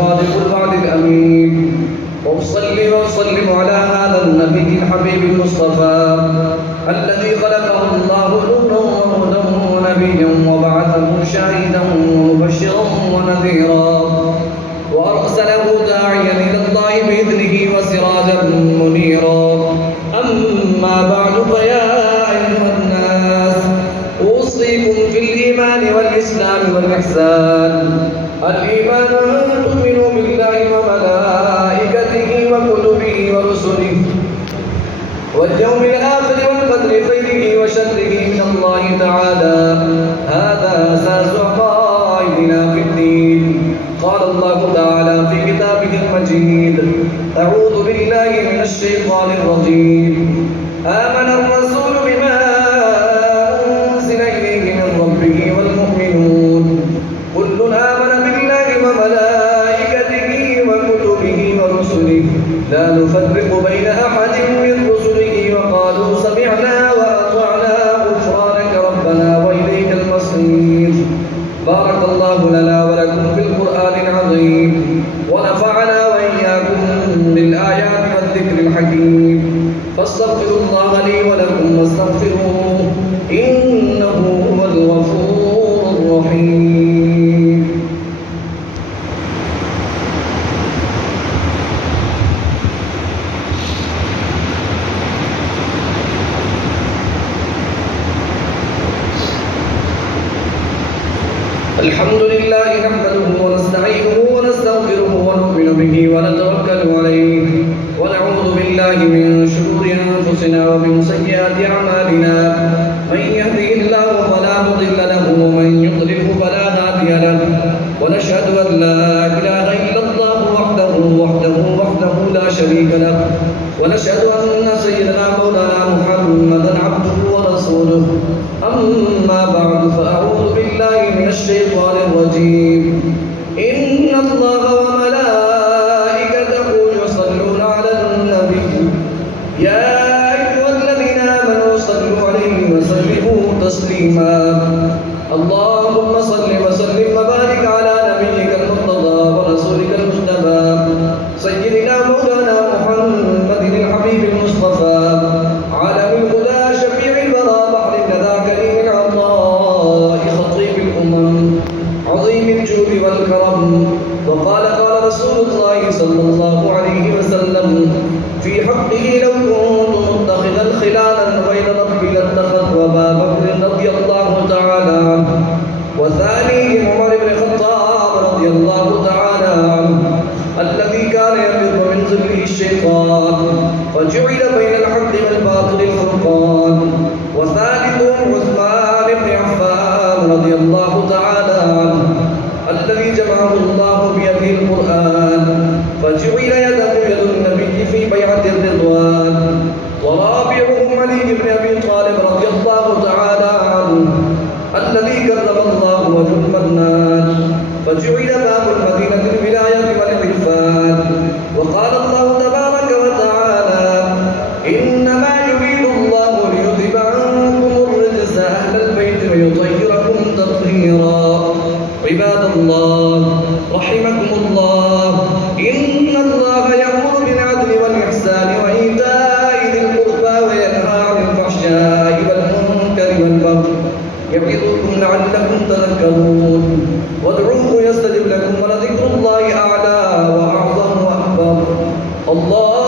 صادق الوعد الأمين. وأصلي وأسلم على هذا النبي الحبيب المصطفى الذي خلقه الله نورا وهدى ونبيا وبعثه شاهدا ومبشرا ونذيرا وأرسله داعيا إلى الله بإذنه وسراجا منيرا. أما بعد فيا أيها الناس أوصيكم في الإيمان والإسلام والإحسان. الإيمان أن تؤمنوا بالله وملائكته وكتبه ورسله واليوم الآخر والقدر خيره وشره من الله تعالى. هذا أساس عقائدنا في الدين. قال الله تعالى في كتابه المجيد: أعوذ بالله من الشيطان الرجيم. آمن الرسول بما أنزل إليه من ربه والمؤمنون كل آمن بالله وملائكته وكتبه ورسله لا نفرق بين أحد من رسله وقالوا سمعنا وأطعنا غفرانك ربنا وإليك المصير. بارك الله لنا ولكم في القرآن العظيم ونفعنا وإياكم بالآيات والذكر الحكيم. فاستغفروا الله لي ولكم واستغفروه إنه هو الغفور الرحيم. الحمد لله نحمده ونستعينه ونستغفره ونؤمن به ونتوكل عليه ونعوذ بالله من شرور أنفسنا ومن سيئات أعمالنا. من يهده الله فلا مضل له ومن يضلله فلا هادي له. ونشهد أن لا إله إلا الله وحده لا شريك له. ونشهد أن سيدنا مولانا محمدا عبده ورسوله. أما بعد فأعوذ بالله من الشيطان الرجيم. إن الله وملائكته يصلون على النبي يا أيها الذين آمنوا صلوا عليه وسلموا تسليما. اللهم صل وسلم وبارك على نبيك المرتضى ورسولك المجتبى سيدنا مولانا محمد الحبيب المصطفى عالم الهدى شفيع الورى بحر الندى كريم العطاء خطيب الأمم عظيم الجود والكرم. وقال رسول الله صلى الله عليه وسلم في حقه: لو كنت متخذا خلالا غير ربي لاتخذت أبا بكر رضي الله تعالى عنه وثانيهم عمر بن الخطاب رضي الله تعالى عنه الذي كان يفر من ظله الشيطان فجعل بين الحق والباطل الفرقان. وثالثهم عثمان بن عفان رضي الله تعالى عنه الذي جمعه الله بيده القرآن فجعل يده يد النبي في بيعة الرضوان. ورابعهم علي بن أبي طالب رضي الله تعالى عنه الذي كرم الله وجه المنان فجعل باب المدينة الولاية والعرفان. وقال الله تبارك وتعالى: إنما يريد الله ليذهب عنكم الرجس أهل البيت ويطهركم تطهيرا. عباد الله رحمكم الله، إن الله يأمر بالعدل والإحسان وإيتاء ذي القربى وينهى عن الفحشاء والمنكر والبغي يعظكم لعلكم تذكرون. وادعوه يستجب لكم ولذكر الله أعلى وأعظم وأكبر. الله